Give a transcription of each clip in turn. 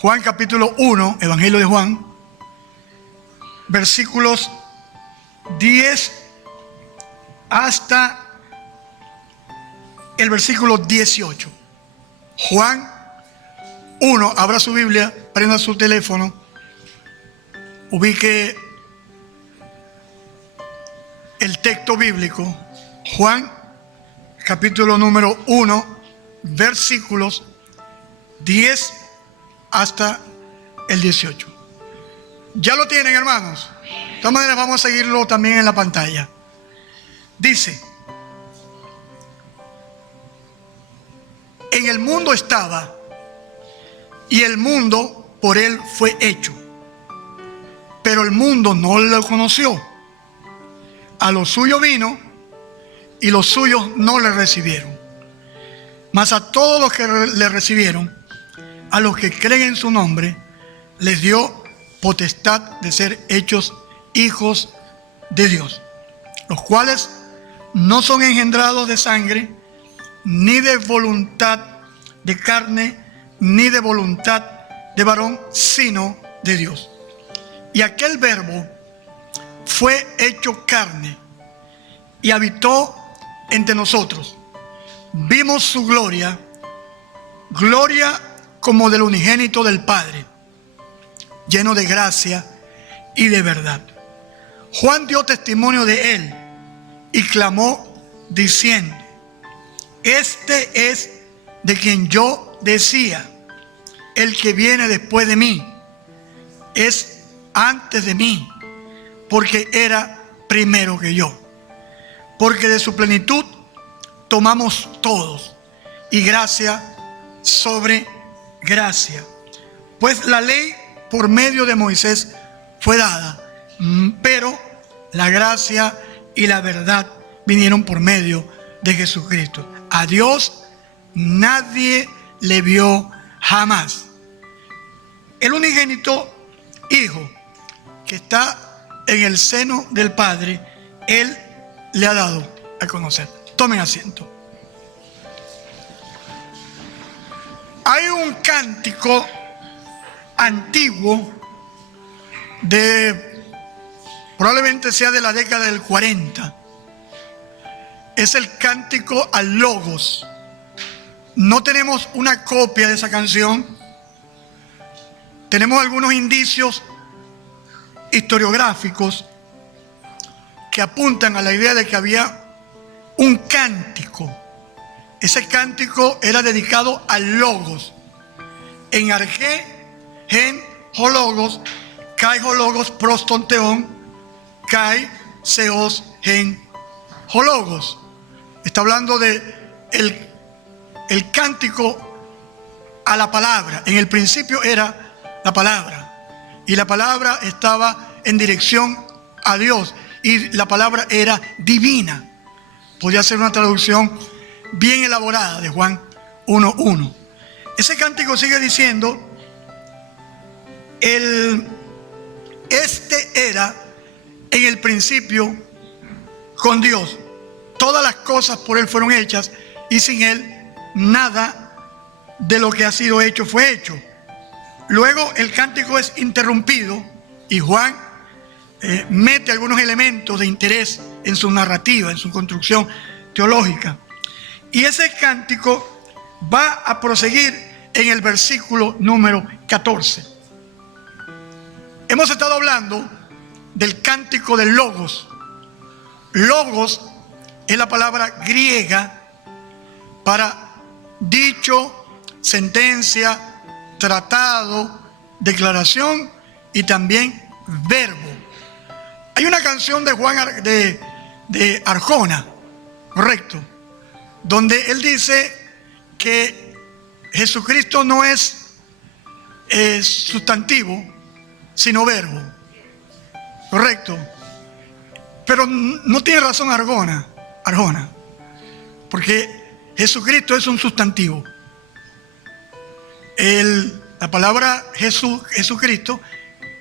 Juan capítulo 1, Evangelio de Juan, versículos 10 hasta el versículo 18. Juan 1, abra su Biblia, prenda su teléfono, ubique el texto bíblico. Juan capítulo número 1, versículos 10 hasta el 18. ¿Ya lo tienen, hermanos? De todas maneras vamos a seguirlo también en la pantalla. Dice: en el mundo estaba, y el mundo por él fue hecho, pero el mundo no lo conoció. A lo suyo vino, y los suyos no le recibieron. Mas a todos los que le recibieron, a los que creen en su nombre, les dio potestad de ser hechos hijos de Dios, los cuales no son engendrados de sangre, ni de voluntad de carne, ni de voluntad de varón, sino de Dios. Y aquel Verbo fue hecho carne y habitó entre nosotros. Vimos su gloria, gloria como del unigénito del Padre, lleno de gracia y de verdad. Juan dio testimonio de él y clamó diciendo: este es de quien yo decía, el que viene después de mí es antes de mí, porque era primero que yo. Porque de su plenitud tomamos todos, y gracia sobre gracia. Pues la ley por medio de Moisés fue dada, pero la gracia y la verdad vinieron por medio de Jesucristo. A Dios nadie le vio jamás. El unigénito Hijo que está en el seno del Padre, Él le ha dado a conocer. Tomen asiento. Hay un cántico antiguo probablemente sea de la década del 40. Es el cántico al Logos. No tenemos una copia de esa canción. Tenemos algunos indicios historiográficos que apuntan a la idea de que había un cántico. Ese cántico era dedicado al Logos. En arjé, gen, hologos, kai hologos, proston teón, kai, seos, gen, hologos. Está hablando de el cántico a la palabra. En el principio era la palabra, y la palabra estaba en dirección a Dios, y la palabra era divina. Podía ser una traducción bien elaborada de Juan 1:1. Ese cántico sigue diciendo: este era en el principio con Dios. Todas las cosas por Él fueron hechas, y sin Él nada de lo que ha sido hecho fue hecho. Luego el cántico es interrumpido y Juan mete algunos elementos de interés en su narrativa, en su construcción teológica. Y ese cántico va a proseguir en el versículo número 14. Hemos estado hablando del cántico del Logos. Logos es la palabra griega para dicho, sentencia, tratado, declaración y también verbo. Hay una canción de Juan de Arjona, correcto, donde él dice que Jesucristo no es sustantivo, sino verbo, correcto. Pero no tiene razón Arjona, porque Jesucristo es un sustantivo. La palabra Jesucristo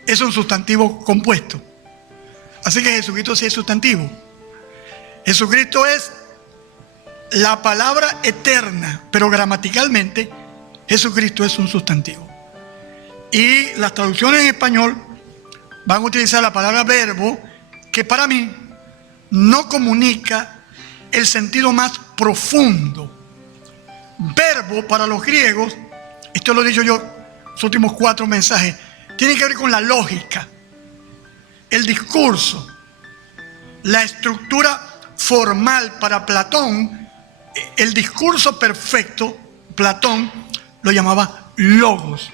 es un sustantivo compuesto. Así que Jesucristo sí es sustantivo. Jesucristo es la palabra eterna, pero gramaticalmente Jesucristo es un sustantivo. Y las traducciones en español van a utilizar la palabra verbo, que para mí no comunica el sentido más profundo. Verbo para los griegos, esto lo he dicho yo en los últimos 4 mensajes, tiene que ver con la lógica, el discurso, la estructura formal. Para Platón, el discurso perfecto, Platón lo llamaba logos.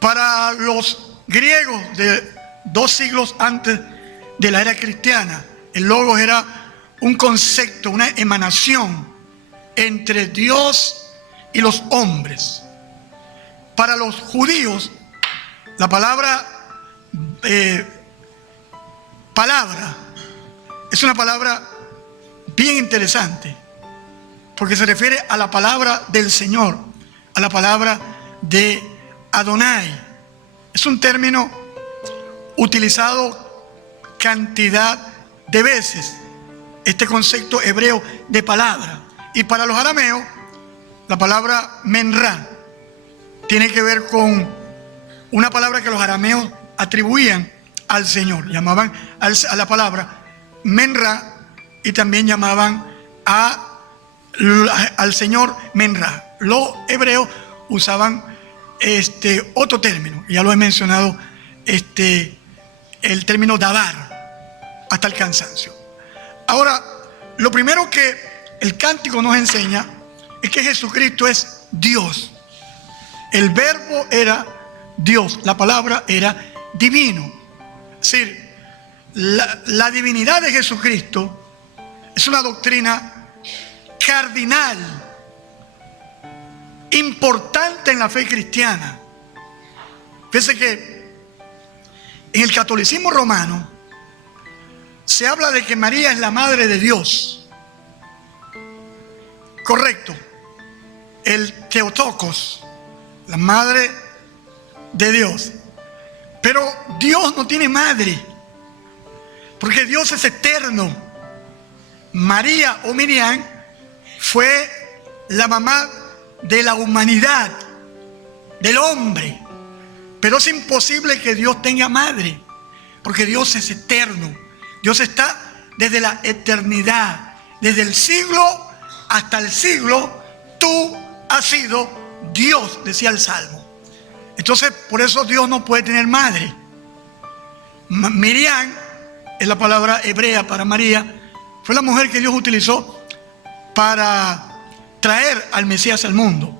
Para los griegos de 2 siglos antes de la era cristiana, el logos era un concepto, una emanación entre Dios y los hombres. Para los judíos, la palabra palabra es una palabra bien interesante, porque se refiere a la palabra del Señor, a la palabra de Adonai. Es un término utilizado cantidad de veces, este concepto hebreo de palabra. Y para los arameos, la palabra menra tiene que ver con una palabra que los arameos atribuían al Señor. Llamaban a la palabra menra y también llamaban al Señor menra. Los hebreos usaban otro término, ya lo he mencionado, el término dabar, hasta el cansancio. Ahora, lo primero que el cántico nos enseña es que Jesucristo es Dios. El verbo era Dios, la palabra era divino. Es decir, la divinidad de Jesucristo es una doctrina cardinal, importante en la fe cristiana. Fíjense que en el catolicismo romano se habla de que María es la madre de Dios. Correcto. El Theotokos, la madre de Dios. Pero Dios no tiene madre, porque Dios es eterno. María o Miriam fue la mamá de la humanidad, del hombre. Pero es imposible que Dios tenga madre, porque Dios es eterno. Dios está desde la eternidad, desde el siglo hasta el siglo. Tú has sido Dios, decía el Salmo. Entonces, por eso Dios no puede tener madre. Miriam es la palabra hebrea para María. Fue la mujer que Dios utilizó para traer al Mesías al mundo.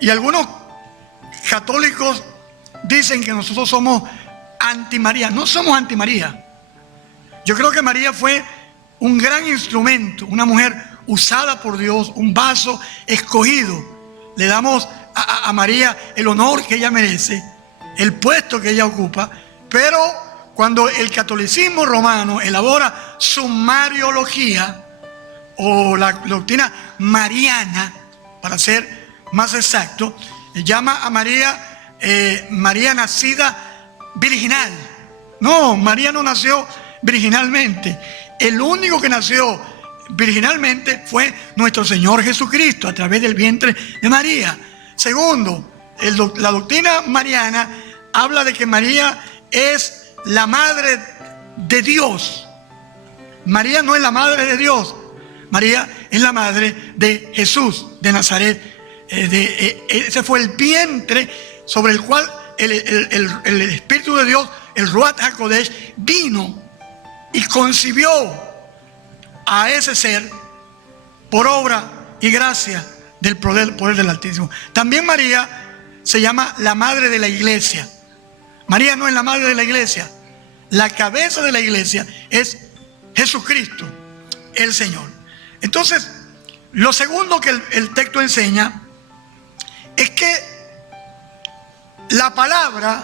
Y algunos católicos dicen que nosotros somos anti-María. No somos anti-María. Yo creo que María fue un gran instrumento, una mujer usada por Dios, un vaso escogido. Le damos a María el honor que ella merece, el puesto que ella ocupa. Pero cuando el catolicismo romano elabora su mariología, o la doctrina mariana, para ser más exacto, llama a María María nacida virginal. No, María no nació virginalmente. El único que nació virginalmente fue nuestro Señor Jesucristo a través del vientre de María. Segundo, la doctrina mariana habla de que María es la madre de Dios. María no es la madre de Dios. María es la madre de Jesús de Nazaret. Ese fue el vientre sobre el cual el Espíritu de Dios, el Ruach HaKodesh, vino y concibió a ese ser por obra y gracia del poder del Altísimo. También María se llama la madre de la iglesia. María no es la madre de la iglesia. La cabeza de la iglesia es Jesucristo, el Señor. Entonces, lo segundo que el texto enseña es que la palabra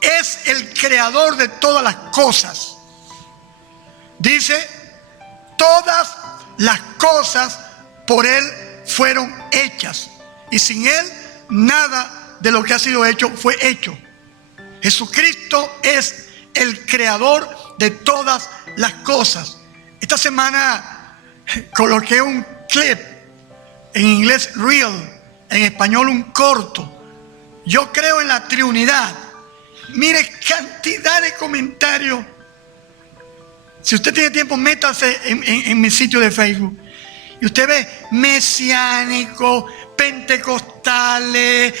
es el creador de todas las cosas. Dice, todas las cosas por Él fueron hechas, y sin Él nada de lo que ha sido hecho fue hecho. Jesucristo es el creador de todas las cosas. Esta semana coloqué un clip, en inglés reel, en español un corto, Yo creo en la triunidad. Mire cantidad de comentarios. Si usted tiene tiempo, métase en mi sitio de Facebook. Y usted ve mesiánicos, pentecostales,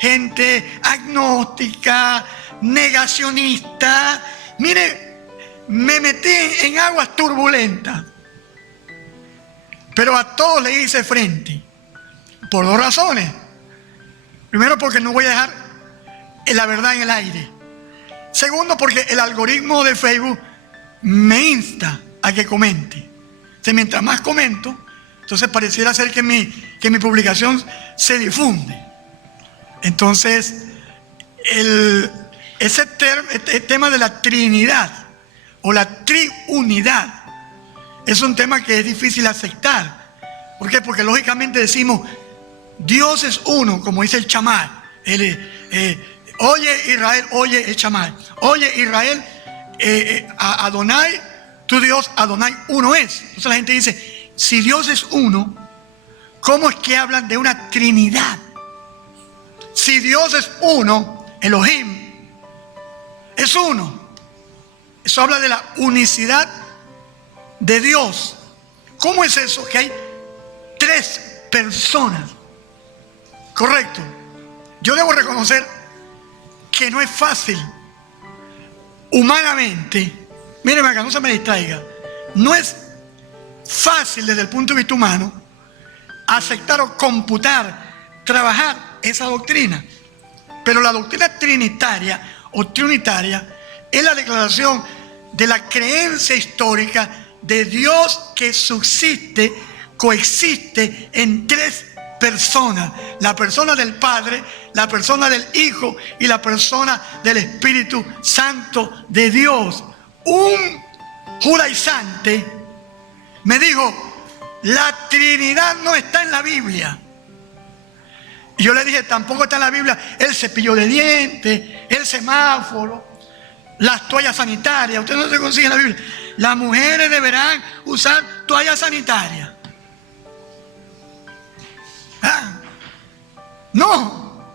gente agnóstica, negacionista. Mire, me metí en aguas turbulentas. Pero a todos le hice frente. Por dos razones. Primero, porque no voy a dejar la verdad en el aire. Segundo, porque el algoritmo de Facebook me insta a que comente. Entonces, mientras más comento, entonces pareciera ser que mi publicación se difunde. Entonces, ese tema de la Trinidad o la triunidad es un tema que es difícil aceptar. ¿Por qué? Porque lógicamente decimos, Dios es uno, como dice el chamar. Oye Israel, oye el chamar. Oye Israel, Adonai, tu Dios, Adonai, uno es. Entonces la gente dice, si Dios es uno, ¿cómo es que hablan de una Trinidad? Si Dios es uno, Elohim, es uno. Eso habla de la unicidad de Dios. ¿Cómo es eso? Que hay tres personas. Correcto. Yo debo reconocer que no es fácil humanamente. Míreme acá, no se me distraiga. No es fácil desde el punto de vista humano aceptar o computar, trabajar esa doctrina. Pero la doctrina trinitaria o trinitaria es la declaración de la creencia histórica de Dios que subsiste, coexiste en tres personas: la persona del Padre, la persona del Hijo y la persona del Espíritu Santo de Dios. Un judaizante me dijo, la Trinidad no está en la Biblia. Y yo le dije, tampoco está en la Biblia el cepillo de dientes, el semáforo, las toallas sanitarias. Usted no se consigue en la Biblia. Las mujeres deberán usar toallas sanitarias. No.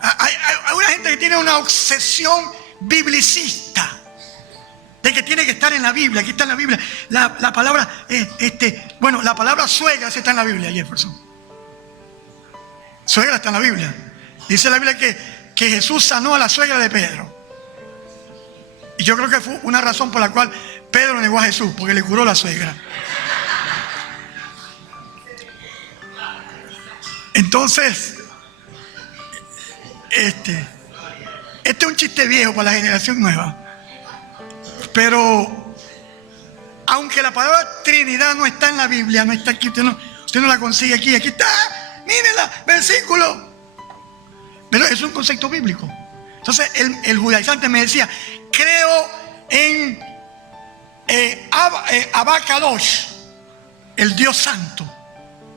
Hay una gente que tiene una obsesión biblicista de que tiene que estar en la Biblia. Aquí está en la Biblia la palabra la palabra suegra está en la Biblia, Jefferson. Suegra está en la Biblia. Dice la Biblia que Jesús sanó a la suegra de Pedro. Y yo creo que fue una razón por la cual Pedro negó a Jesús, porque le curó la suegra. Entonces, este es un chiste viejo para la generación nueva. Pero aunque la palabra Trinidad no está en la Biblia, no está aquí, usted no la consigue aquí. Aquí está, mírenla, versículo. Pero es un concepto bíblico. Entonces el judaizante me decía, creo en Abacadosh, el Dios Santo,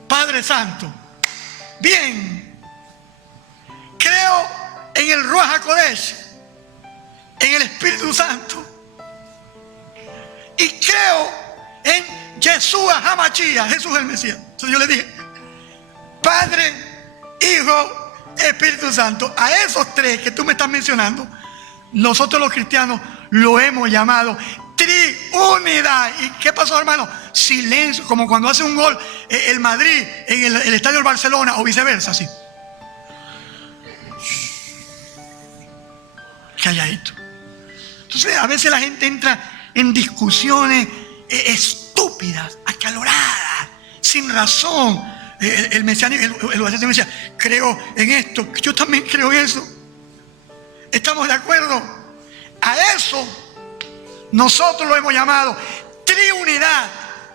Padre Santo. Bien. Creo en el Ruach HaKodesh, en el Espíritu Santo. Y creo en Yeshua HaMashiach, Jesús el Mesías. Entonces yo le dije, Padre, Hijo, Espíritu Santo. A esos tres que tú me estás mencionando, nosotros los cristianos lo hemos llamado triunidad. ¿Y qué pasó, hermano? Silencio, como cuando hace un gol el Madrid en el estadio del Barcelona o viceversa, así. Calladito. Entonces a veces la gente entra en discusiones estúpidas, acaloradas, sin razón. El mesiánico, el me decía, creo en esto, yo también creo en eso. ¿Estamos de acuerdo? A eso nosotros lo hemos llamado triunidad.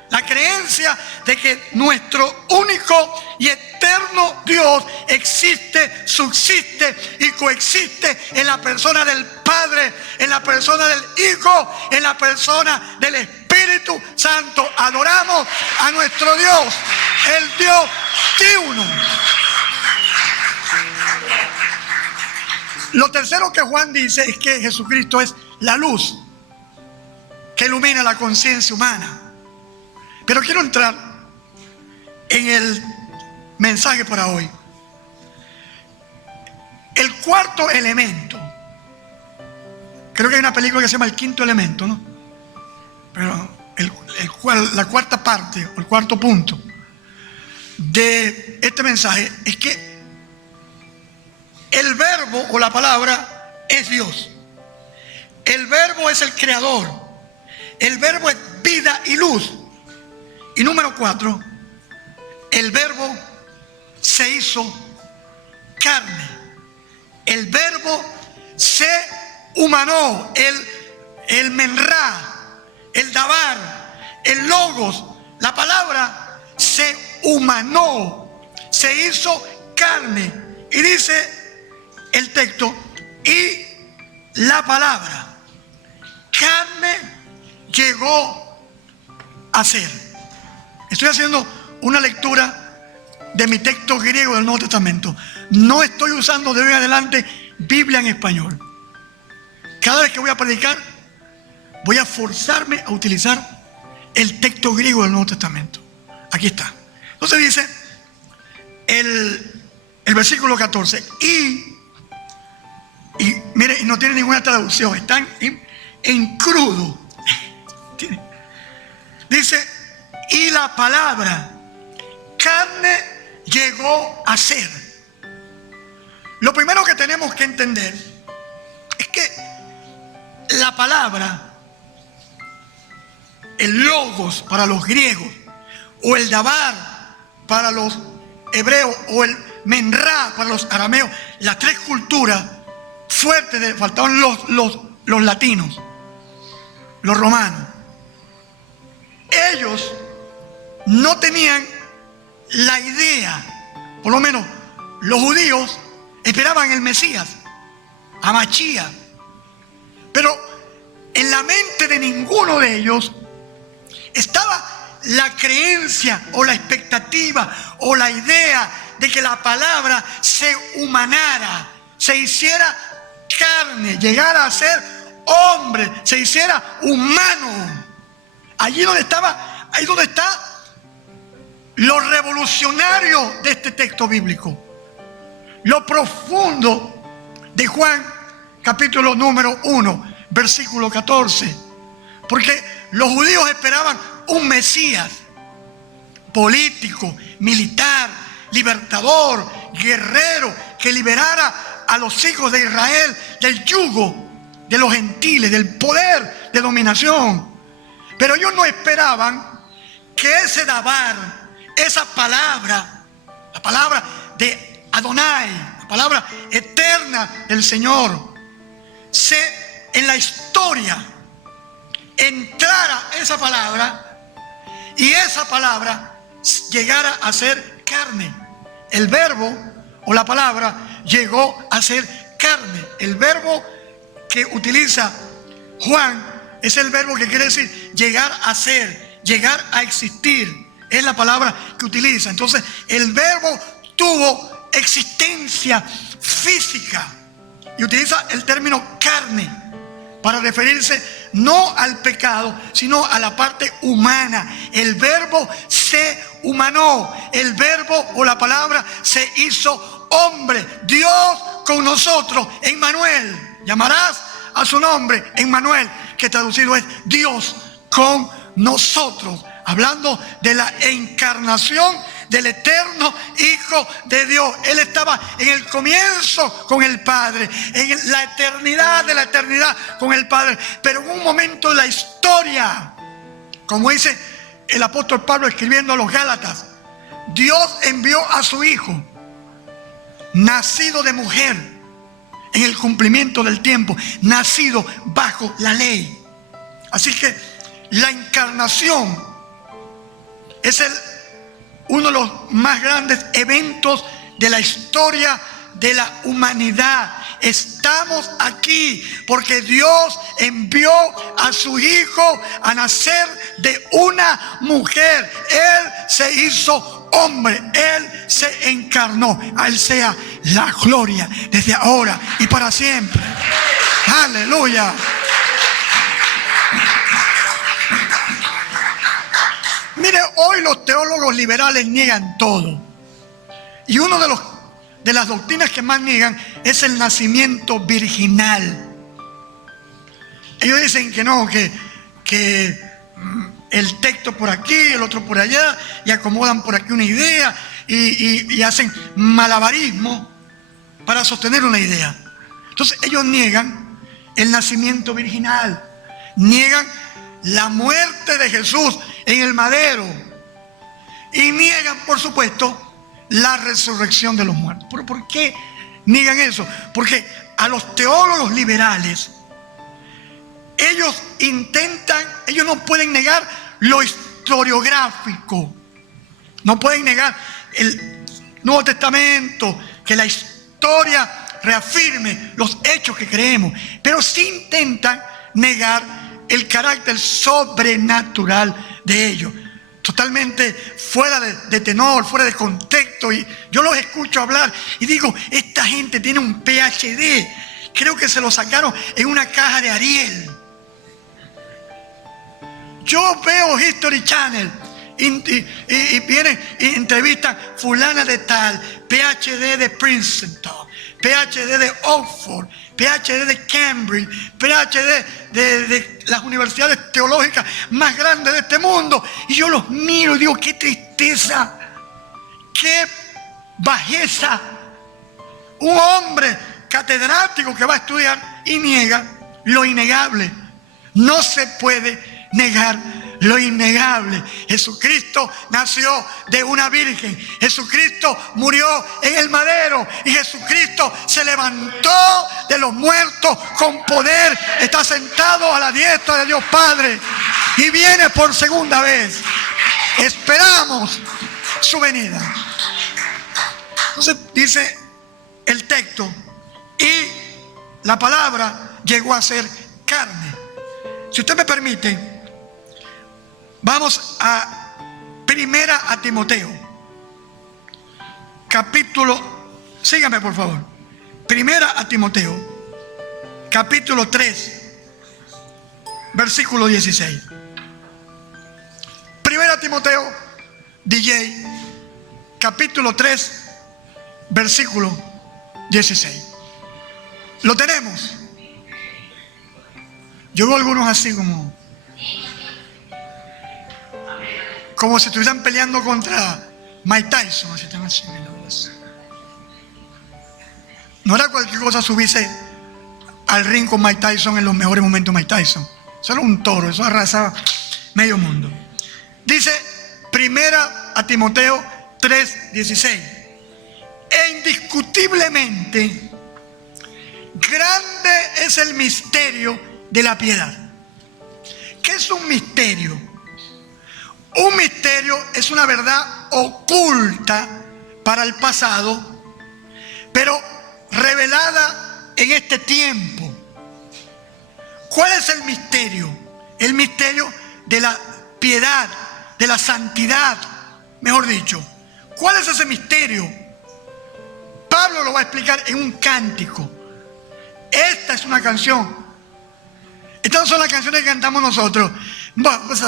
La creencia de que nuestro único y eterno Dios existe, subsiste y coexiste en la persona del Padre, en la persona del Hijo, en la persona del Espíritu Santo. Adoramos a nuestro Dios, el Dios triuno. Lo tercero que Juan dice es que Jesucristo es la luz que ilumina la conciencia humana. Pero quiero entrar en el mensaje para hoy. El cuarto elemento, creo que hay una película que se llama El Quinto Elemento, ¿no? Pero la cuarta parte, o el cuarto punto de este mensaje es que el verbo o la palabra es Dios. El verbo es el creador. El verbo es vida y luz. Y número 4, el verbo se hizo carne. El verbo se humanó. El menrá, el dabar, el logos, la palabra se humanó, se hizo carne. Y dice el texto, y la palabra carne llegó a ser. Estoy haciendo una lectura de mi texto griego del Nuevo Testamento. No estoy usando de hoy en adelante Biblia en español. Cada vez que voy a predicar, voy a forzarme a utilizar el texto griego del Nuevo Testamento. Aquí está. Entonces dice el versículo 14. Y mire, no tiene ninguna traducción. Están en crudo. Dice, y la palabra carne llegó a ser. Lo primero que tenemos que entender es que la palabra, el logos para los griegos, o el dabar para los hebreos, o el menrá para los arameos, las tres culturas fuertes, faltaban los latinos, los romanos. Ellos no tenían la idea, por lo menos los judíos esperaban el Mesías, a Mashiach, pero en la mente de ninguno de ellos estaba la creencia o la expectativa o la idea de que la palabra se humanara, se hiciera carne, llegara a ser hombre, se hiciera humano. Allí donde estaba, ahí donde está lo revolucionario de este texto bíblico, lo profundo de Juan capítulo número 1, versículo 14. Porque los judíos esperaban un Mesías político, militar, libertador, guerrero, que liberara a los hijos de Israel del yugo de los gentiles, del poder de dominación. Pero ellos no esperaban que ese dabar, esa palabra, la palabra de Adonai, la palabra eterna del Señor, en la historia entrara esa palabra y esa palabra llegara a ser carne. El verbo o la palabra llegó a ser carne. El verbo que utiliza Juan es el verbo que quiere decir llegar a ser, llegar a existir. Es la palabra que utiliza. Entonces el verbo tuvo existencia física y utiliza el término carne para referirse no al pecado, sino a la parte humana. El verbo se humanó, el verbo o la palabra se hizo hombre. Dios con nosotros, Emmanuel. Llamarás a su nombre Emmanuel, que traducido es Dios con nosotros. Hablando de la encarnación del eterno Hijo de Dios. Él estaba en el comienzo con el Padre, en la eternidad de la eternidad con el Padre. Pero en un momento de la historia, como dice el apóstol Pablo escribiendo a los Gálatas, Dios envió a su Hijo, nacido de mujer, en el cumplimiento del tiempo, nacido bajo la ley. Así que la encarnación es uno de los más grandes eventos de la historia de la humanidad. Estamos aquí porque Dios envió a su Hijo a nacer de una mujer. Él se hizo hombre, Él se encarnó. A Él sea la gloria desde ahora y para siempre. Aleluya. Mire, hoy los teólogos liberales niegan todo. Y uno de de las doctrinas que más niegan es el nacimiento virginal. Ellos dicen que no, que el texto por aquí, el otro por allá, y acomodan por aquí una idea y hacen malabarismo para sostener una idea. Entonces ellos niegan el nacimiento virginal, niegan la muerte de Jesús en el madero y niegan, por supuesto, la resurrección de los muertos. ¿Pero por qué niegan eso? Porque a los teólogos liberales, ellos no pueden negar lo historiográfico, no pueden negar el Nuevo Testamento, que la historia reafirme los hechos que creemos, pero sí intentan negar el carácter sobrenatural de ellos, totalmente fuera de tenor, fuera de contexto. Y yo los escucho hablar y digo, esta gente tiene un PhD, creo que se lo sacaron en una caja de Ariel. Yo veo History Channel y vienen y entrevistan fulana de tal, PhD de Princeton, PhD de Oxford, PhD de Cambridge, PhD de las universidades teológicas más grandes de este mundo. Y yo los miro y digo, qué tristeza, qué bajeza. Un hombre catedrático que va a estudiar y niega lo innegable. No se puede negar lo innegable. Jesucristo nació de una virgen, Jesucristo murió en el madero y Jesucristo se levantó de los muertos con poder, está sentado a la diestra de Dios Padre y viene por segunda vez. Esperamos su venida. Entonces dice el texto, y la palabra llegó a ser carne. Si usted me permite, vamos a Primera a Timoteo, capítulo, sígame por favor, Primera a Timoteo, capítulo 3, versículo 16. Primera a Timoteo, DJ, capítulo 3, versículo 16. ¿Lo tenemos? Yo veo algunos así como si estuvieran peleando contra Mike Tyson. Así están así. No era cualquier cosa subirse al ring con Mike Tyson en los mejores momentos de Mike Tyson. Eso era un toro, eso arrasaba medio mundo. Dice Primera a Timoteo 3:16. E indiscutiblemente grande es el misterio de la piedad. ¿Qué es un misterio? Un misterio es una verdad oculta para el pasado, pero revelada en este tiempo. ¿Cuál es el misterio? El misterio de la piedad, de la santidad, mejor dicho. ¿Cuál es ese misterio? Pablo lo va a explicar en un cántico. Esta es una canción. Estas son las canciones que cantamos nosotros.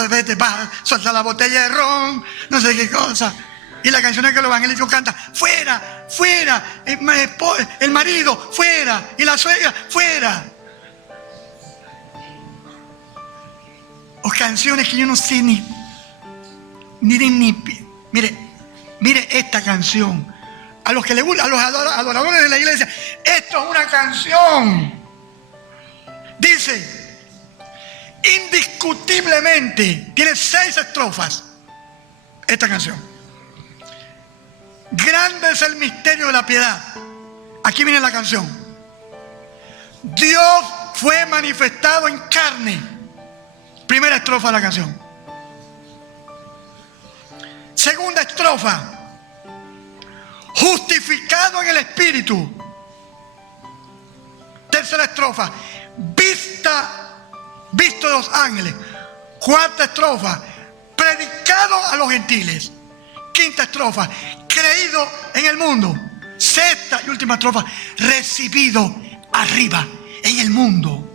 Vete, suelta la botella de ron, no sé qué cosa. Y la canción que los evangélicos cantan, fuera, fuera, el marido, fuera, y la suegra, fuera. O canciones que yo no sé ni mire esta canción. A los que le gustan, a los adoradores de la iglesia, esto es una canción. Dice, indiscutiblemente, tiene 6 estrofas esta canción. Grande es el misterio de la piedad. Aquí viene la canción. Dios fue manifestado en carne. Primera estrofa de la canción. Segunda estrofa, justificado en el Espíritu. Tercera estrofa, visto de los ángeles. Cuarta estrofa, predicado a los gentiles. Quinta estrofa, creído en el mundo. Sexta y última estrofa, recibido arriba en el mundo.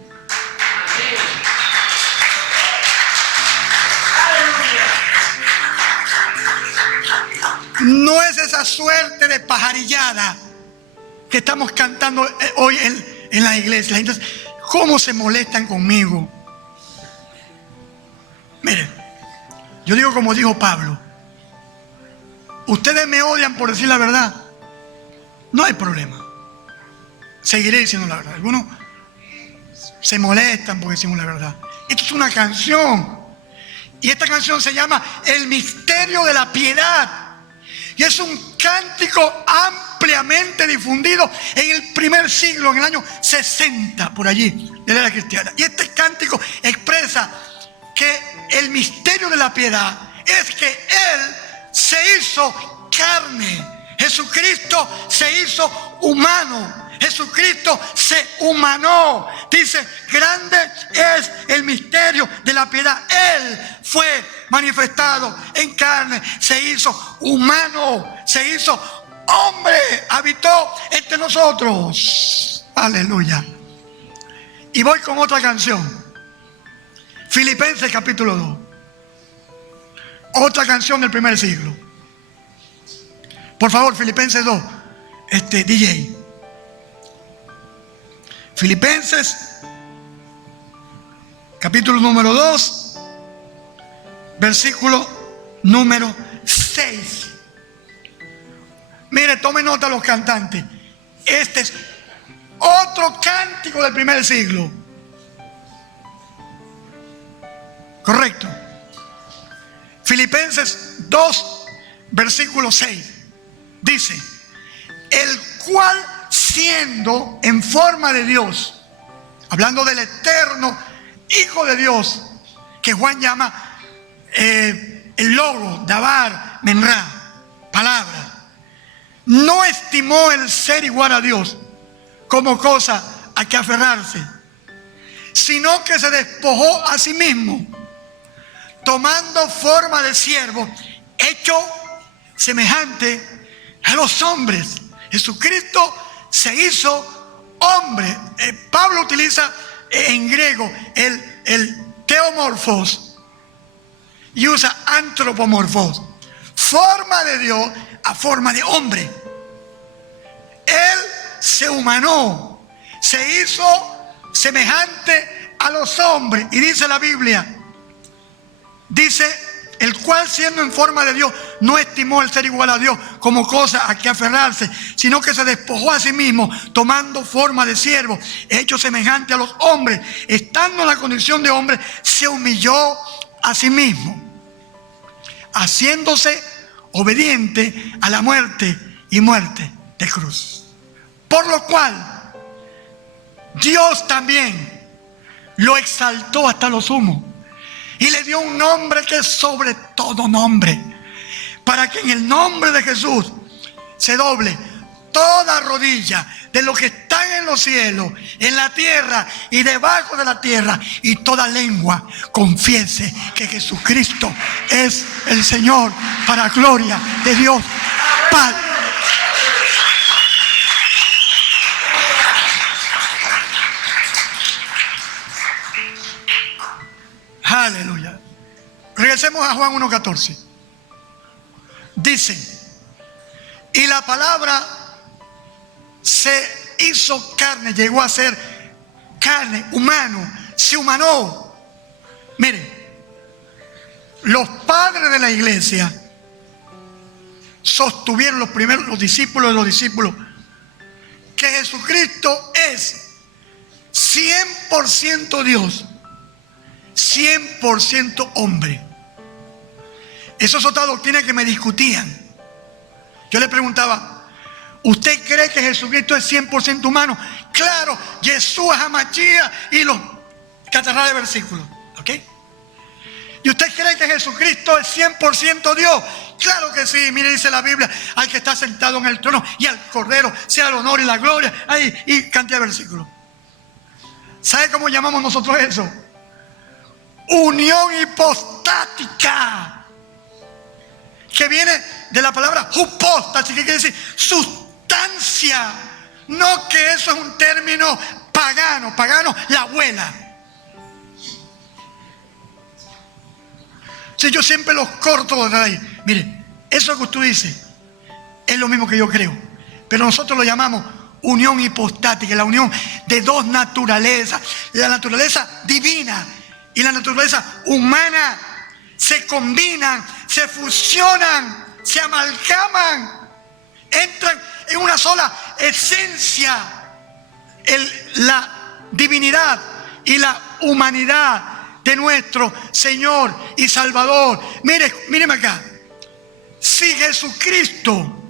No es esa suerte de pajarillada que estamos cantando hoy en la iglesia. La gente dice, ¿cómo se molestan conmigo? Miren, yo digo como dijo Pablo: ustedes me odian por decir la verdad, no hay problema, seguiré diciendo la verdad. Algunos se molestan porque decimos la verdad. Esto es una canción, y esta canción se llama El Misterio de la Piedad, y es un cántico ampliamente difundido en el primer siglo, en el año 60 por allí de la era cristiana. Y este cántico expresa que el misterio de la piedad es que Él se hizo carne. Jesucristo se hizo humano. Jesucristo se humanó. Dice, grande es el misterio de la piedad. Él fue manifestado en carne, se hizo humano, se hizo hombre, habitó entre nosotros. Aleluya. Y voy con otra canción. Filipenses capítulo 2. Otra canción del primer siglo. Por favor, Filipenses 2. DJ. Filipenses capítulo número 2, versículo número 6. Mire, tome nota los cantantes. Este es otro cántico del primer siglo. Correcto. Filipenses 2, versículo 6. Dice, el cual siendo en forma de Dios, hablando del eterno Hijo de Dios, que Juan llama el logo, Dabar, Menra, palabra, no estimó el ser igual a Dios como cosa a que aferrarse, sino que se despojó a sí mismo, tomando forma de siervo, hecho semejante a los hombres. Jesucristo se hizo hombre. Pablo utiliza en griego el teomorfos y usa antropomorfos, forma de Dios a forma de hombre. Él se humanó, se hizo semejante a los hombres. Y dice la Biblia, dice, el cual siendo en forma de Dios no estimó el ser igual a Dios como cosa a que aferrarse, sino que se despojó a sí mismo, tomando forma de siervo, hecho semejante a los hombres. Estando en la condición de hombre, se humilló a sí mismo, haciéndose obediente a la muerte y muerte de cruz. Por lo cual Dios también lo exaltó hasta lo sumo y le dio un nombre que es sobre todo nombre, para que en el nombre de Jesús se doble toda rodilla de los que están en los cielos, en la tierra y debajo de la tierra, y toda lengua confiese que Jesucristo es el Señor, para gloria de Dios Padre. Aleluya. Regresemos a Juan 1:14. Dice, y la palabra se hizo carne, llegó a ser carne, humano, se humanó. Miren, los padres de la iglesia sostuvieron, los discípulos de los discípulos, que Jesucristo es 100% Dios, 100% hombre. Esa es otra doctrina que me discutían. Yo le preguntaba, ¿usted cree que Jesucristo es 100% humano? Claro, Yeshua HaMashiach y los catarrales de versículos, ¿ok? ¿Y usted cree que Jesucristo es 100% Dios? Claro que sí. Mire, dice la Biblia, al que está sentado en el trono y al Cordero sea el honor y la gloria. Ahí, y cantidad de versículos. ¿Sabe cómo llamamos nosotros eso? Unión hipostática, que viene de la palabra hypostasis, que quiere decir sustancia. No que eso es un término pagano, la abuela. Si yo siempre los corto de ahí. Mire, eso que usted dice es lo mismo que yo creo, pero nosotros lo llamamos unión hipostática, la unión de dos naturalezas, la naturaleza divina y la naturaleza humana se combinan, se fusionan, se amalgaman, entran en una sola esencia, la divinidad y la humanidad de nuestro Señor y Salvador. Míreme acá. Si Jesucristo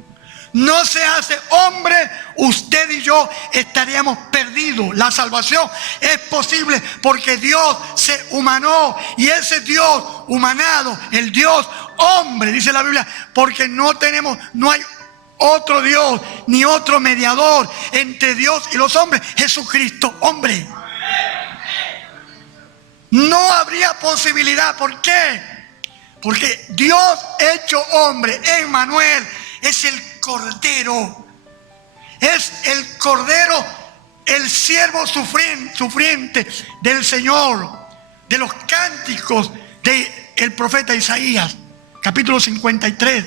no se hace hombre, usted y yo estaríamos perdidos. La salvación es posible porque Dios se humanó, y ese Dios humanado, el Dios hombre, dice la Biblia, porque no hay otro Dios ni otro mediador entre Dios y los hombres, Jesucristo hombre. No habría posibilidad. ¿Por qué? Porque Dios hecho hombre, Emmanuel, es el Cordero. Es el Cordero, el siervo sufriente del Señor, de los cánticos del profeta Isaías, capítulo 53.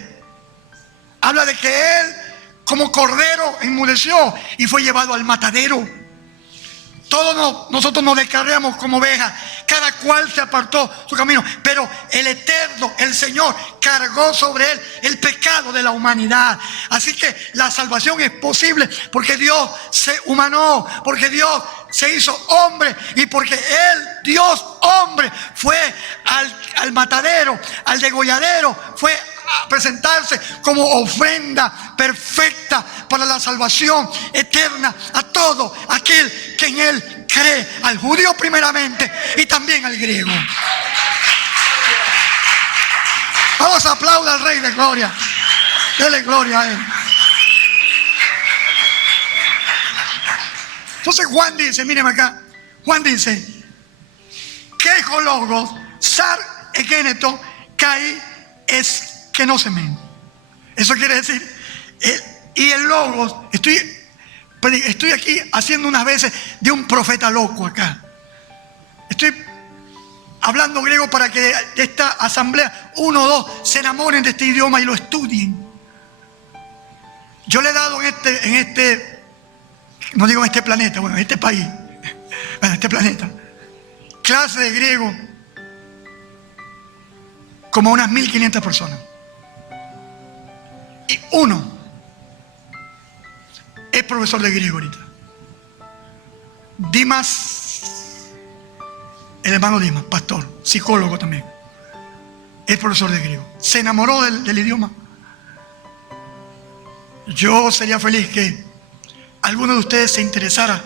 Habla de que Él, como Cordero, enmudeció y fue llevado al matadero. Todos nosotros nos descarriamos como ovejas, cada cual se apartó su camino, pero el Eterno, el Señor, cargó sobre Él el pecado de la humanidad. Así que la salvación es posible porque Dios se humanó, porque Dios se hizo hombre, y porque Él, Dios hombre, fue al matadero, al degolladero, fue a presentarse como ofrenda perfecta para la salvación eterna a todo aquel que en Él cree, al judío primeramente y también al griego. Vamos a aplaudir al Rey de Gloria. Dele gloria a Él. Entonces Juan dice, míreme acá, Juan dice, que logos, sar egeneto, kai es que no se men. Eso quiere decir, y el logos, estoy aquí haciendo unas veces de un profeta loco acá. Estoy hablando griego para que de esta asamblea uno o dos se enamoren de este idioma y lo estudien. Yo le he dado en este no digo en este planeta, bueno, en este país, en este planeta, clase de griego como unas 1500 personas. Y uno es profesor de griego ahorita. Dimas, el hermano Dimas, pastor, psicólogo también, es profesor de griego. Se enamoró del idioma. Yo sería feliz que alguno de ustedes se interesara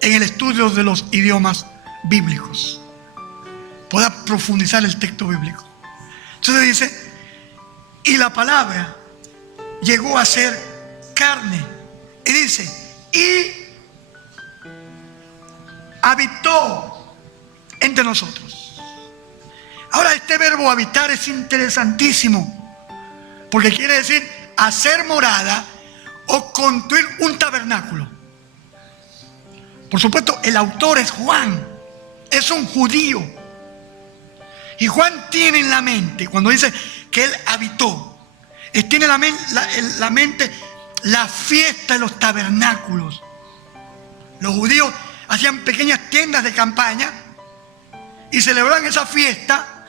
en el estudio de los idiomas bíblicos, pueda profundizar el texto bíblico. Entonces dice, y la palabra llegó a ser carne, y dice, y habitó entre nosotros. Ahora, este verbo habitar es interesantísimo, porque quiere decir hacer morada o construir un tabernáculo. Por supuesto, el autor es Juan, es un judío, y Juan tiene en la mente, cuando dice que él habitó, tiene en la mente la fiesta de los tabernáculos. Los judíos hacían pequeñas tiendas de campaña y celebraban esa fiesta.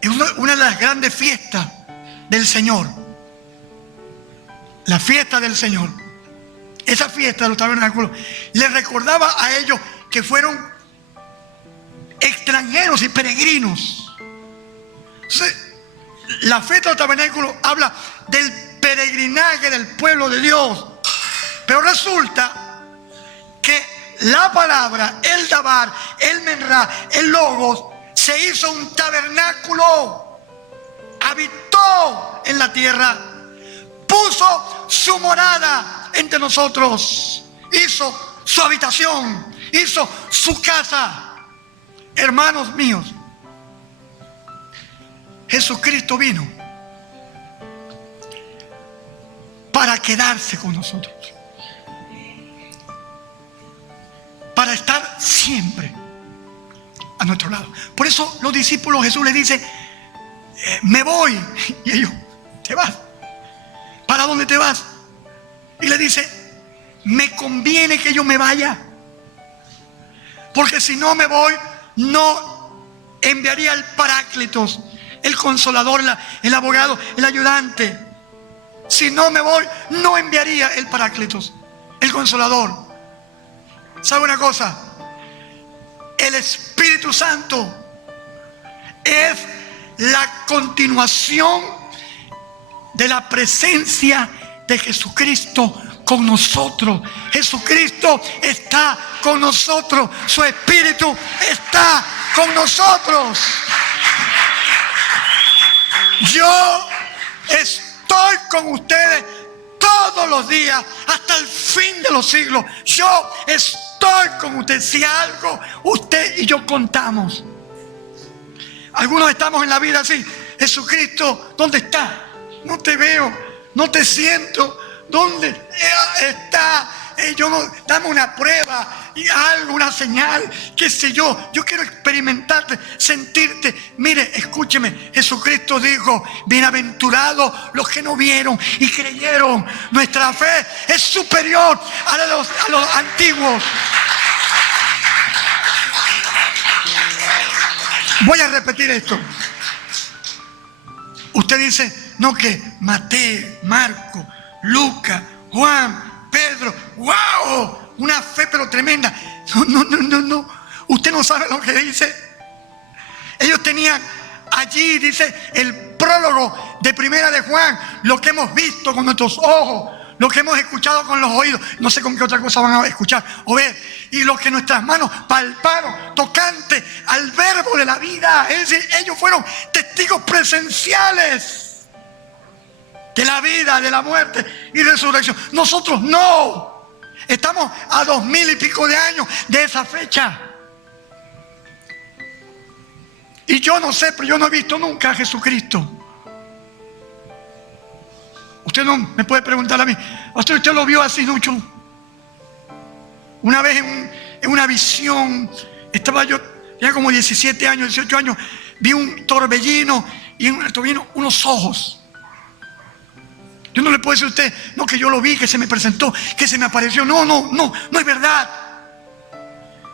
Es una de las grandes fiestas del Señor, la fiesta del Señor. Esa fiesta de los tabernáculos les recordaba a ellos que fueron extranjeros y peregrinos. Entonces, la fiesta del tabernáculo habla del peregrinaje del pueblo de Dios. Pero resulta que la palabra, el dabar, el menra, el logos, se hizo un tabernáculo, habitó en la tierra, puso su morada entre nosotros, hizo su habitación, hizo su casa. Hermanos míos, Jesucristo vino para quedarse con nosotros, para estar siempre a nuestro lado. Por eso los discípulos, Jesús les dice, me voy. Y ellos, ¿te vas? ¿Para dónde te vas? Y le dice, me conviene que yo me vaya, porque si no me voy, no enviaría el Paráclitos, el Consolador, el abogado, el ayudante. Si no me voy, no enviaría el Paráclitos, el Consolador. ¿Sabe una cosa? El Espíritu Santo es la continuación de la presencia de Jesucristo con nosotros. Jesucristo está con nosotros. Su Espíritu está con nosotros. Yo estoy con ustedes todos los días hasta el fin de los siglos. Yo estoy con ustedes. Si algo usted y yo contamos, algunos estamos en la vida así: Jesucristo, ¿dónde está? No te veo, no te siento. ¿Dónde está? Dame una prueba, algo, una señal, qué sé yo. Yo quiero experimentarte, sentirte. Mire, escúcheme, Jesucristo dijo: bienaventurados los que no vieron y creyeron. Nuestra fe es superior a los antiguos. Voy a repetir esto. Usted dice, no, que Mateo, Marco, Lucas, Juan, Pedro, ¡wow! Una fe pero tremenda. No. Usted no sabe lo que dice. Ellos tenían allí, dice, el prólogo de Primera de Juan, lo que hemos visto con nuestros ojos, lo que hemos escuchado con los oídos, no sé con qué otra cosa van a escuchar o ver, y lo que nuestras manos palparon, tocante al verbo de la vida. Es decir, ellos fueron testigos presenciales de la vida, de la muerte y resurrección. Nosotros no. Estamos a 2000 y pico de años de esa fecha. Y yo no sé, pero yo no he visto nunca a Jesucristo. Usted no me puede preguntar a mí: ¿usted lo vio así mucho? Una vez en una visión, estaba yo, tenía como 17 años, 18 años, vi un torbellino y en el torbellino unos ojos. Yo no le puedo decir a usted, no, que yo lo vi, que se me presentó, que se me apareció. No es verdad.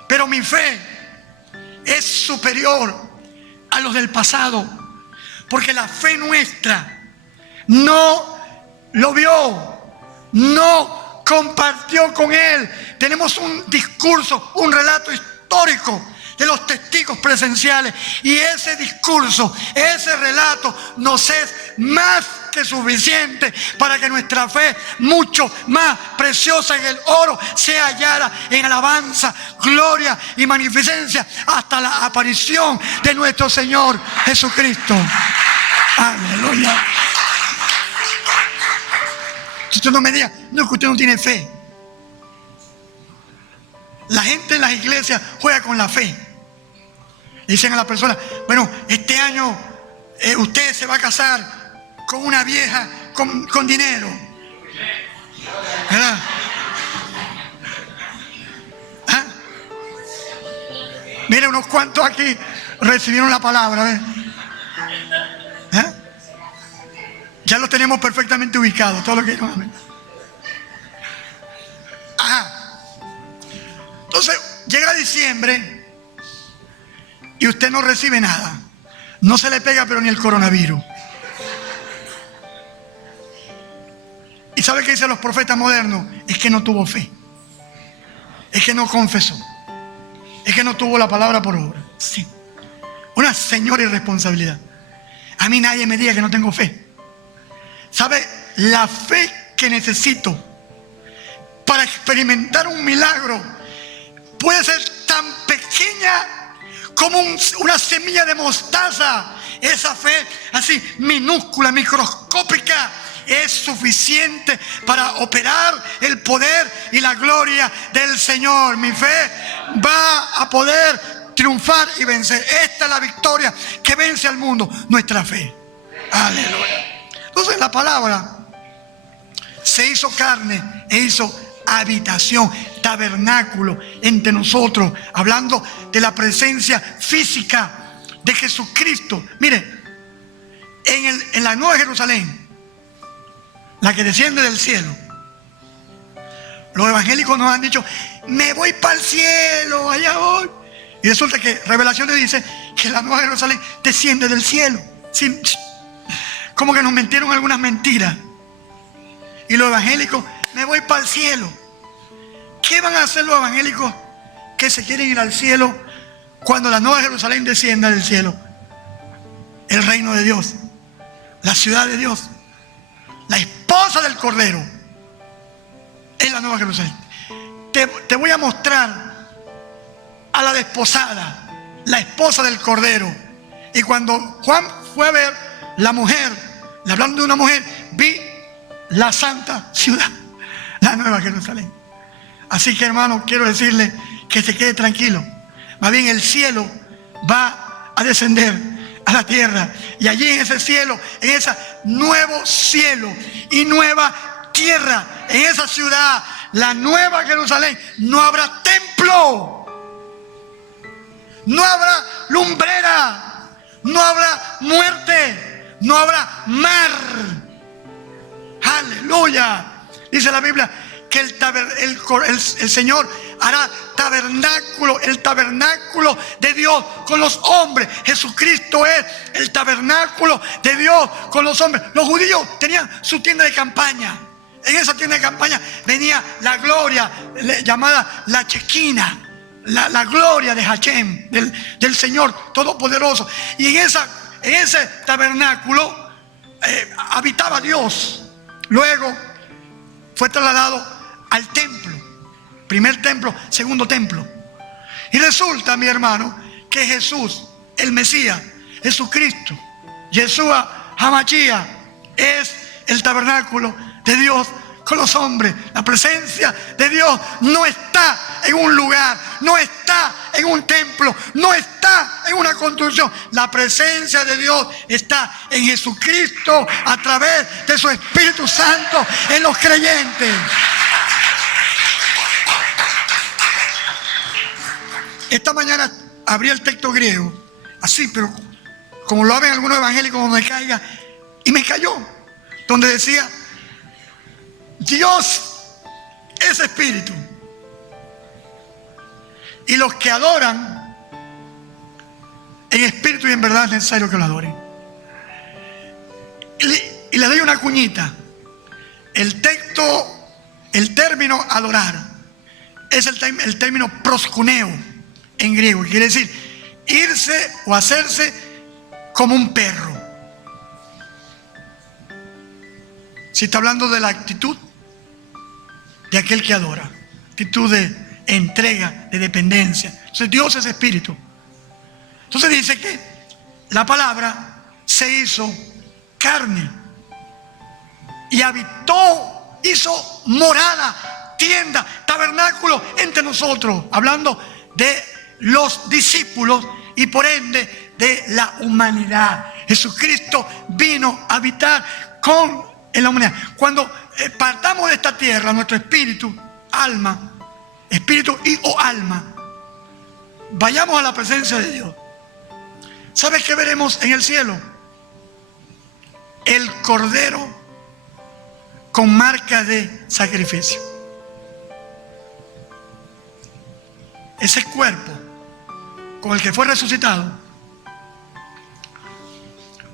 Pero mi fe es superior a los del pasado, porque la fe nuestra no lo vio, no compartió con él. Tenemos un discurso, un relato histórico de los testigos presenciales, y ese discurso, ese relato nos es más que suficiente para que nuestra fe, mucho más preciosa en el oro, sea hallada en alabanza, gloria y magnificencia hasta la aparición de nuestro Señor Jesucristo. Aleluya. Si usted no me diga, no, es que usted no tiene fe. La gente en las iglesias juega con la fe. Dicen a la persona: bueno, este año usted se va a casar con una vieja con dinero, ¿verdad? ¿Ah? Mire, unos cuantos aquí recibieron la palabra, ¿ves? ¿Ah? Ya lo tenemos perfectamente ubicado, todo lo que... Ajá. Entonces llega diciembre y usted no recibe nada. No se le pega pero ni el coronavirus. ¿Y sabe qué dicen los profetas modernos? Es que no tuvo fe, es que no confesó, es que no tuvo la palabra por obra. Sí, una señora irresponsabilidad. A mí nadie me diga que no tengo fe. ¿Sabe? La fe que necesito para experimentar un milagro puede ser tan pequeña como una semilla de mostaza. Esa fe así minúscula, microscópica, es suficiente para operar el poder y la gloria del Señor. Mi fe va a poder triunfar y vencer. Esta es la victoria que vence al mundo, nuestra fe. Aleluya. Entonces la palabra se hizo carne e hizo habitación, tabernáculo entre nosotros, hablando de la presencia física de Jesucristo. Mire, en la Nueva Jerusalén, la que desciende del cielo, Los evangélicos nos han dicho, me voy para el cielo, allá voy. Y resulta que Revelación le dice que la Nueva Jerusalén desciende del cielo. Sí, como que nos mentieron algunas mentiras. Y los evangélicos, me voy para el cielo. ¿Qué van a hacer los evangélicos que se quieren ir al cielo cuando la Nueva Jerusalén descienda del cielo? El reino de Dios, la ciudad de Dios, la esposa del Cordero es la Nueva Jerusalén. Te voy a mostrar a la desposada, la esposa del Cordero. Y cuando Juan fue a ver la mujer, hablando de una mujer, vi la santa ciudad, la Nueva Jerusalén. Así que, hermano, quiero decirle que se quede tranquilo. Más bien el cielo va a descender a la tierra, y allí en ese cielo, en ese nuevo cielo y nueva tierra, en esa ciudad, la Nueva Jerusalén, no habrá templo, no habrá lumbrera, no habrá muerte, no habrá mar. Aleluya. Dice la Biblia que el Señor hará tabernáculo, el tabernáculo de Dios con los hombres. Jesucristo es el tabernáculo de Dios con los hombres. Los judíos tenían su tienda de campaña. En esa tienda de campaña venía la gloria llamada la Chequina, la gloria de Hashem, del Señor Todopoderoso. Y en ese tabernáculo habitaba Dios. Luego fue trasladado al templo, primer templo, segundo templo. Y resulta, mi hermano, que Jesús, el Mesías, Jesucristo, Yeshua HaMashiach, es el tabernáculo de Dios con los hombres. La presencia de Dios no está en un lugar, no está en un templo, no está en una construcción. La presencia de Dios está en Jesucristo a través de su Espíritu Santo en los creyentes. Esta mañana abrí el texto griego, así, pero como lo abren algunos evangélicos, donde caiga, y me cayó, donde decía, Dios es espíritu, y los que adoran en espíritu y en verdad es necesario que lo adoren. Y le doy una cuñita. El término adorar es el término proskuneo en griego, que quiere decir irse o hacerse como un perro. Si está hablando de la actitud de aquel que adora, actitud de entrega, de dependencia. Entonces Dios es espíritu. Entonces dice que la palabra se hizo carne y habitó, hizo morada, tienda, tabernáculo entre nosotros, hablando de los discípulos y por ende de la humanidad. Jesucristo vino a habitar en la humanidad. Cuando partamos de esta tierra, nuestro espíritu, alma, espíritu o alma, vayamos a la presencia de Dios. ¿Sabes qué veremos en el cielo? El Cordero con marca de sacrificio. Ese cuerpo con el que fue resucitado,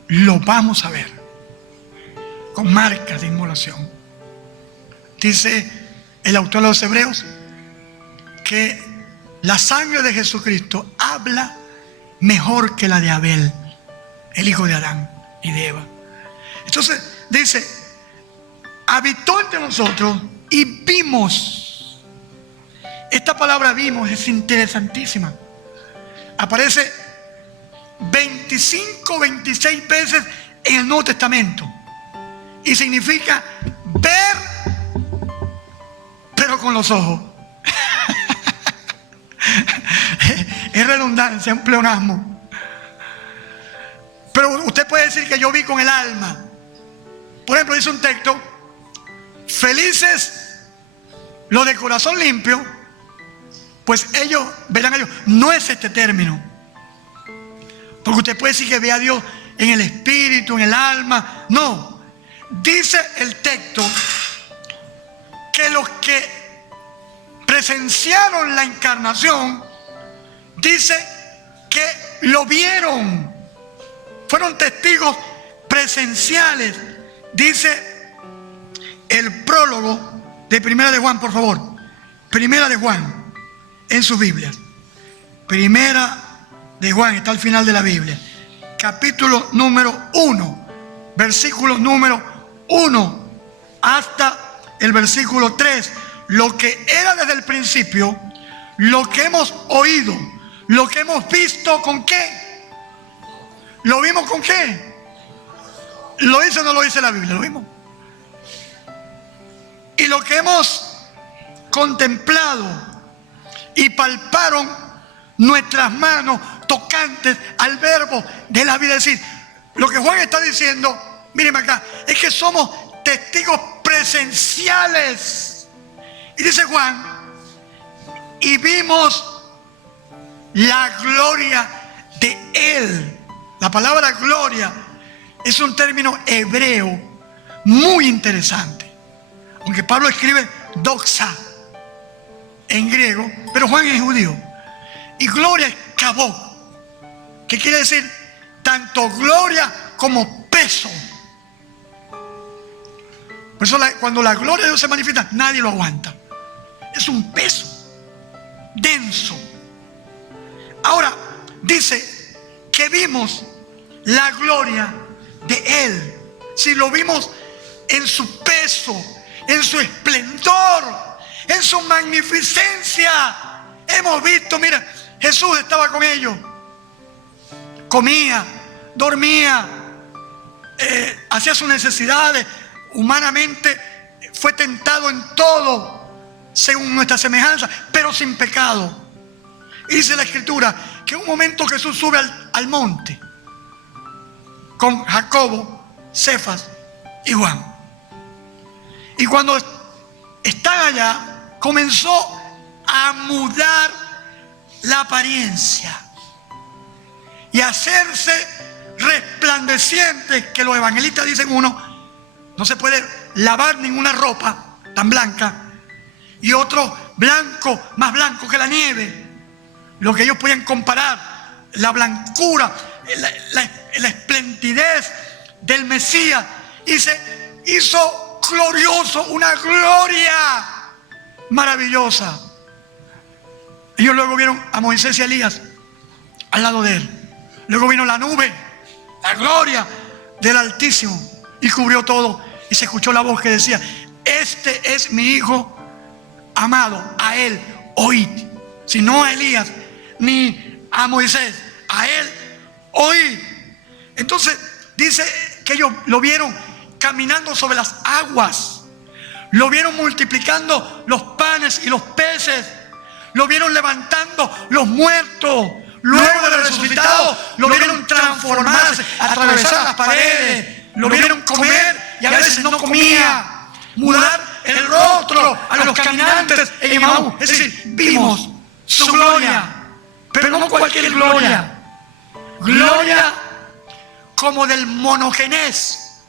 lo vamos a ver con marcas de inmolación. Dice el autor de los Hebreos que la sangre de Jesucristo habla mejor que la de Abel, el hijo de Adán y de Eva. Entonces dice, habitó entre nosotros y vimos. Esta palabra vimos es interesantísima. Aparece 25, 26 veces en el Nuevo Testamento. Y significa ver, pero con los ojos. Es redundancia, un pleonasmo. Pero usted puede decir que yo vi con el alma. Por ejemplo, dice un texto, felices los de corazón limpio, pues ellos verán a Dios. No es este término, porque usted puede decir que ve a Dios en el espíritu, en el alma. No, dice el texto que los que presenciaron la encarnación, dice que lo vieron. Fueron testigos presenciales. Dice el prólogo de Primera de Juan, por favor. Primera de Juan, en sus Biblias. Primera de Juan, está al final de la Biblia. Capítulo número 1, versículo número 1 hasta el versículo 3. Lo que era desde el principio, lo que hemos oído, lo que hemos visto, ¿con qué? ¿Lo vimos con qué? ¿Lo dice o no lo dice la Biblia? Lo vimos. Y lo que hemos contemplado y palparon nuestras manos tocantes al verbo de la vida. Es decir, lo que Juan está diciendo, mírenme acá, es que somos testigos presenciales. Y dice Juan, y vimos la gloria de Él. La palabra gloria es un término hebreo muy interesante. Aunque Pablo escribe doxa en griego, pero Juan es judío. Y gloria es kabod, que quiere decir tanto gloria como peso. Por eso cuando la gloria de Dios se manifiesta, nadie lo aguanta. Es un peso denso. Ahora dice que vimos la gloria de Él. Si lo vimos en su peso, en su esplendor, en su magnificencia. Hemos visto, mira, Jesús estaba con ellos. Comía, dormía, hacía sus necesidades. Humanamente fue tentado en todo, según nuestra semejanza, pero sin pecado. Y dice la Escritura que en un momento Jesús sube al monte con Jacobo, Cefas y Juan. Y cuando están allá, comenzó a mudar la apariencia y a hacerse resplandeciente, que los evangelistas dicen uno, no se puede lavar ninguna ropa tan blanca, y otro blanco, más blanco que la nieve. Lo que ellos podían comparar, la blancura, la esplendidez del Mesías, y se hizo glorioso, una gloria maravillosa. Ellos luego vieron a Moisés y a Elías al lado de él. Luego vino la nube, la gloria del Altísimo, y cubrió todo. Y se escuchó la voz que decía: este es mi Hijo amado, a él oíd. Si no a Elías ni a Moisés, a él oíd. Entonces dice que ellos lo vieron caminando sobre las aguas, lo vieron multiplicando los panes y los peces, lo vieron levantando los muertos. Luego de resucitado, lo vieron transformarse, atravesar las paredes, lo vieron comer y a veces no comía, mudar el rostro a los caminantes en Emaús. Es decir, vimos su gloria, pero no cualquier gloria. Gloria como del monogenés,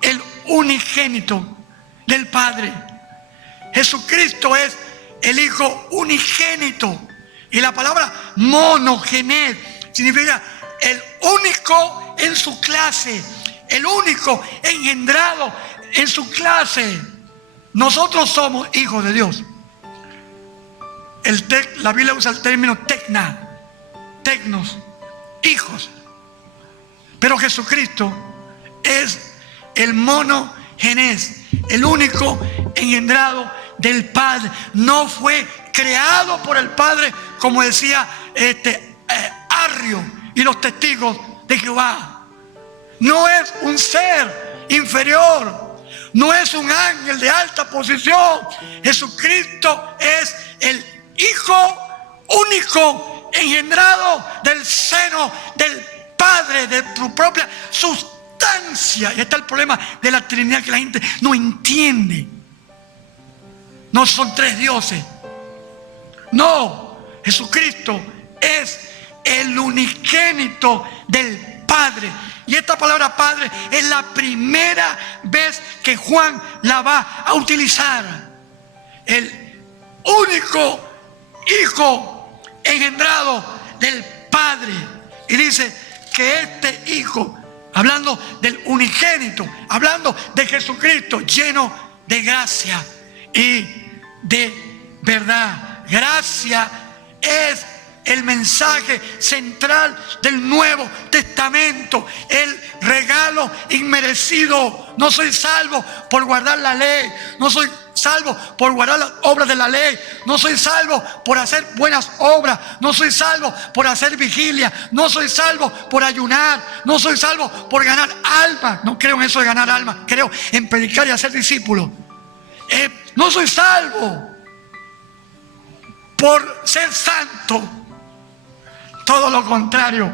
el unigénito del Padre. Jesucristo es el Hijo unigénito. Y la palabra monogenés significa el único en su clase, el único engendrado en su clase. Nosotros somos hijos de Dios. La Biblia usa el término tecna, tecnos, hijos. Pero Jesucristo es el monogenés, el único engendrado del Padre. No fue creado por el Padre, como decía Arrio y los testigos de Jehová. No es un ser inferior, no es un ángel de alta posición. Jesucristo es el Hijo único engendrado del seno del Padre, de su propia sustancia. Y está el problema de la Trinidad, que la gente no entiende. No son tres dioses. No, Jesucristo es el unigénito del Padre. Y esta palabra Padre es la primera vez que Juan la va a utilizar. El único Hijo engendrado del Padre. Y dice que este Hijo, hablando del unigénito, hablando de Jesucristo, lleno de gracia y de verdad. Gracia es el mensaje central del Nuevo Testamento, el regalo inmerecido. No soy salvo por guardar la ley, no soy salvo por guardar las obras de la ley, no soy salvo por hacer buenas obras, no soy salvo por hacer vigilia, no soy salvo por ayunar, no soy salvo por ganar almas. No creo en eso de ganar almas, creo en predicar y hacer discípulos. No soy salvo por ser santo, todo lo contrario.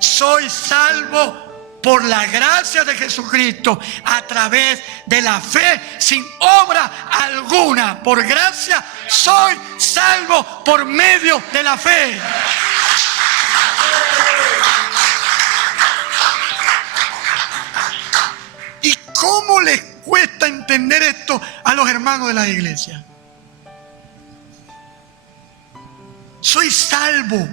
Soy salvo por la gracia de Jesucristo a través de la fe, sin obra alguna. Por gracia soy salvo por medio de la fe. ¿Y cómo les cuesta entender esto a los hermanos de la iglesia? Soy salvo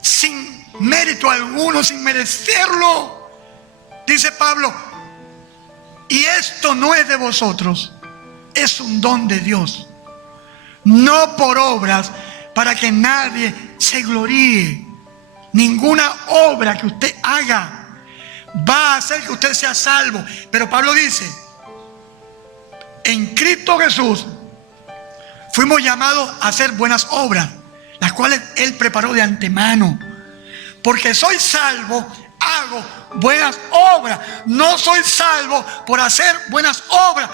sin mérito alguno, sin merecerlo. Dice Pablo, y esto no es de vosotros, es un don de Dios, no por obras, para que nadie se gloríe. Ninguna obra que usted haga va a hacer que usted sea salvo. Pero Pablo dice, en Cristo Jesús fuimos llamados a hacer buenas obras, las cuales Él preparó de antemano. Porque soy salvo, hago buenas obras. No soy salvo por hacer buenas obras.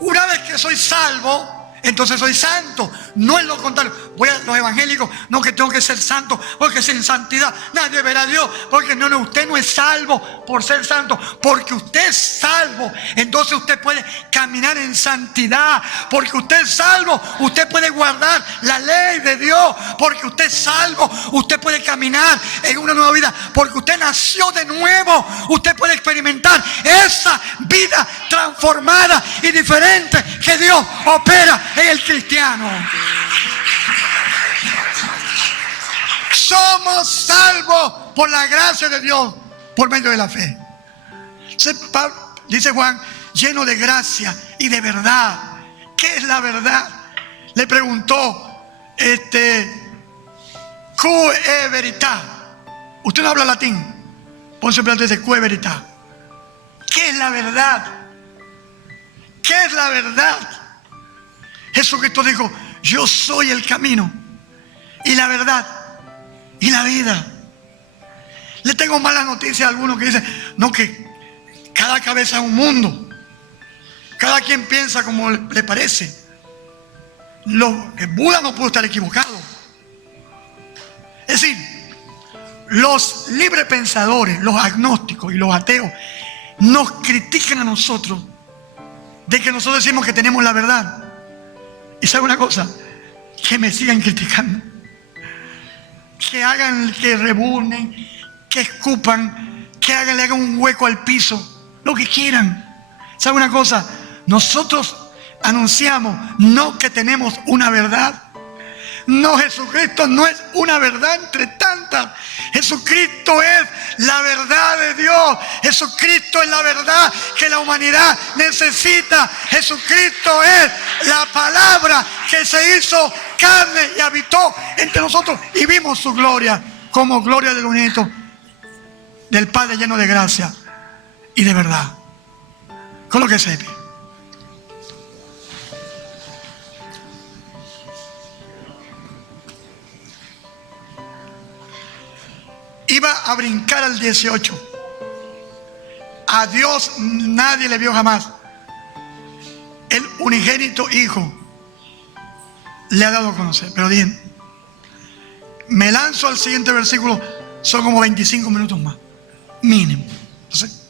Una vez que soy salvo, entonces soy santo. No es lo contrario. Voy a los evangélicos, no, que tengo que ser santo, porque sin santidad nadie verá a Dios. Porque no, usted no es salvo por ser santo, porque usted es salvo. Entonces usted puede caminar en santidad. Porque usted es salvo, usted puede guardar la ley de Dios. Porque usted es salvo, usted puede caminar en una nueva vida. Porque usted nació de nuevo, usted puede experimentar esa vida transformada y diferente que Dios opera en el cristiano. Somos salvos por la gracia de Dios, por medio de la fe. Dice Juan, lleno de gracia y de verdad. ¿Qué es la verdad? Le preguntó, ¿qué es verità? Usted no habla latín. Ponce Pilato dice, ¿qué es verità? ¿Qué es la verdad? ¿Qué es la verdad? Jesucristo dijo, yo soy el camino y la verdad y la vida. Le tengo malas noticias a algunos que dicen, no, que cada cabeza es un mundo. Cada quien piensa como le parece. El Buda no pudo estar equivocado. Es decir, los librepensadores, los agnósticos y los ateos nos critican a nosotros de que nosotros decimos que tenemos la verdad. Y sabe una cosa, que me sigan criticando, que hagan, que rebuznen, que escupan, que le hagan un hueco al piso, lo que quieran. ¿Sabe una cosa? Nosotros anunciamos no que tenemos una verdad. No, Jesucristo no es una verdad entre tantas. Jesucristo es la verdad de Dios. Jesucristo es la verdad que la humanidad necesita. Jesucristo es la palabra que se hizo carne y habitó entre nosotros y vimos su gloria como gloria del unito del Padre lleno de gracia y de verdad. Con lo que sepa. Iba a brincar al 18. A Dios nadie le vio jamás. El unigénito Hijo le ha dado a conocer. Pero bien, me lanzo al siguiente versículo. Son como 25 minutos más, mínimo. Entonces,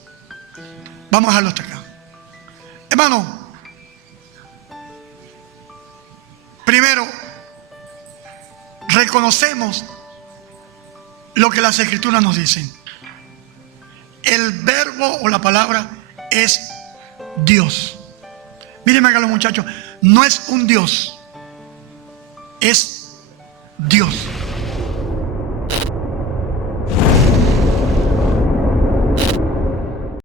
vamos a dejarlo hasta acá. Hermano, primero, reconocemos lo que las Escrituras nos dicen. El verbo o la palabra es Dios. Mírenme acá los muchachos. no es un Dios, es Dios.